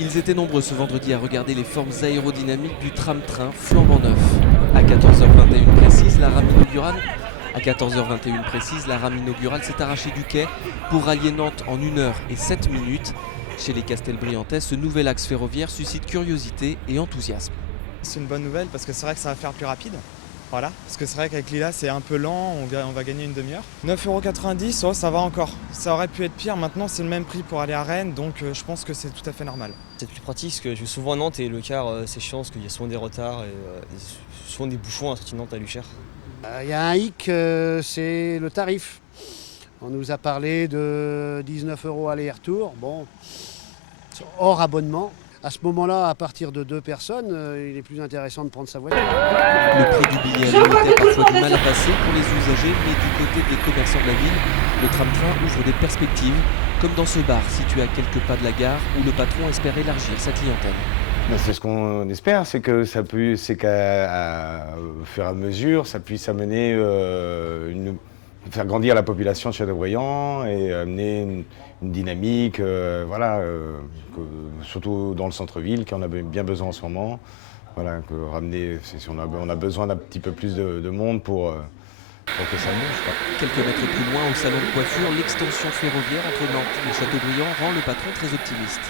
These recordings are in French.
Ils étaient nombreux ce vendredi à regarder les formes aérodynamiques du tram-train flambant neuf. À 14h21 précise, la rame inaugurale s'est arrachée du quai pour rallier Nantes en 1 heure et 7 minutes. Chez les Castelbriantais, ce nouvel axe ferroviaire suscite curiosité et enthousiasme. C'est une bonne nouvelle parce que c'est vrai que ça va faire plus rapide. Voilà, parce que c'est vrai qu'avec Lila c'est un peu lent, on va gagner une demi-heure. 9,90 €, oh, ça va encore. Ça aurait pu être pire, maintenant c'est le même prix pour aller à Rennes, donc je pense que c'est tout à fait normal. C'est plus pratique parce que je vais souvent à Nantes et le car c'est chiant parce qu'il y a souvent des retards et souvent des bouchons à la sortie de Nantes à Luchère. Il y a un hic, c'est le tarif. On nous a parlé de 19 € aller-retour, bon, hors abonnement. À ce moment-là, à partir de 2 personnes, il est plus intéressant de prendre sa voiture. Le prix du billet alimentaire a parfois du mal à passer pour les usagers, mais du côté des commerçants de la ville, le tram-train ouvre des perspectives, comme dans ce bar situé à quelques pas de la gare où le patron espère élargir sa clientèle. C'est ce qu'on espère, c'est que qu'à fur et à mesure, ça puisse amener faire grandir la population de Châteaubriand et amener une dynamique, surtout dans le centre-ville, qui en a bien besoin en ce moment. Voilà, on a besoin d'un petit peu plus de monde pour que ça bouge. Quelques mètres plus loin, au salon de coiffure, l'extension ferroviaire entre Nantes et Châteaubriand rend le patron très optimiste.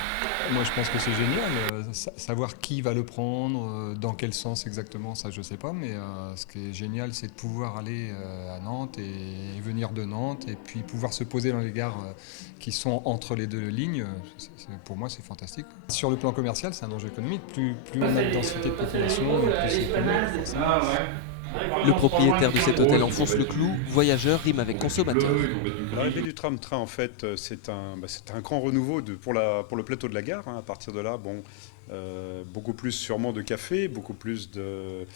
Moi je pense que c'est génial, savoir qui va le prendre, dans quel sens exactement, ça je sais pas, mais ce qui est génial c'est de pouvoir aller à Nantes et venir de Nantes et puis pouvoir se poser dans les gares qui sont entre les deux lignes, pour moi c'est fantastique. Sur le plan commercial c'est un enjeu économique, plus on a de densité de population, plus c'est économique. Le propriétaire de cet hôtel enfonce le clou, voyageur rime avec consommateur. L'arrivée du tram-train, en fait, c'est un grand renouveau pour le plateau de la gare. À partir de là, beaucoup plus sûrement de café, beaucoup plus de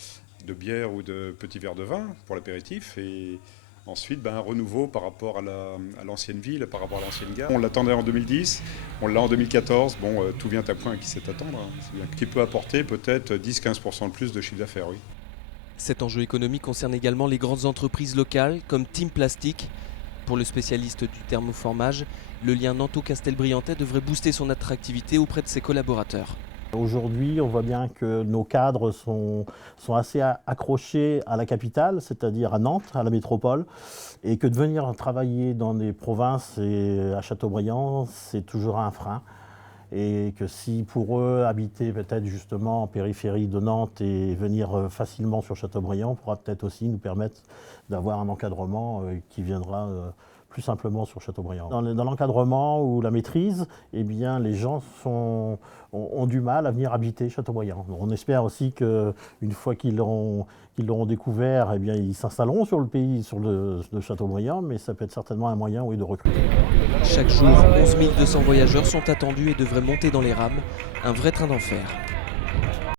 bière ou de petits verres de vin pour l'apéritif. Et ensuite, un renouveau par rapport à l'ancienne ville, par rapport à l'ancienne gare. On l'attendait en 2010, on l'a en 2014. Tout vient à point qui sait attendre. Qui peut apporter peut-être 10-15% de plus de chiffre d'affaires, oui. Cet enjeu économique concerne également les grandes entreprises locales comme Team Plastic. Pour le spécialiste du thermoformage, le lien Nanto-Castelbriantais devrait booster son attractivité auprès de ses collaborateurs. Aujourd'hui, on voit bien que nos cadres sont assez accrochés à la capitale, c'est-à-dire à Nantes, à la métropole, et que de venir travailler dans des provinces et à Châteaubriand, c'est toujours un frein. Et que si pour eux, habiter peut-être justement en périphérie de Nantes et venir facilement sur Châteaubriand pourra peut-être aussi nous permettre d'avoir un encadrement qui viendra plus simplement sur Châteaubriand. Dans l'encadrement ou la maîtrise, eh bien, les gens ont du mal à venir habiter Châteaubriand. On espère aussi qu'une fois qu'ils l'auront découvert, eh bien, ils s'installeront sur le pays de Châteaubriand, mais ça peut être certainement un moyen de recruter. Chaque jour, 11 200 voyageurs sont attendus et devraient monter dans les rames, un vrai train d'enfer.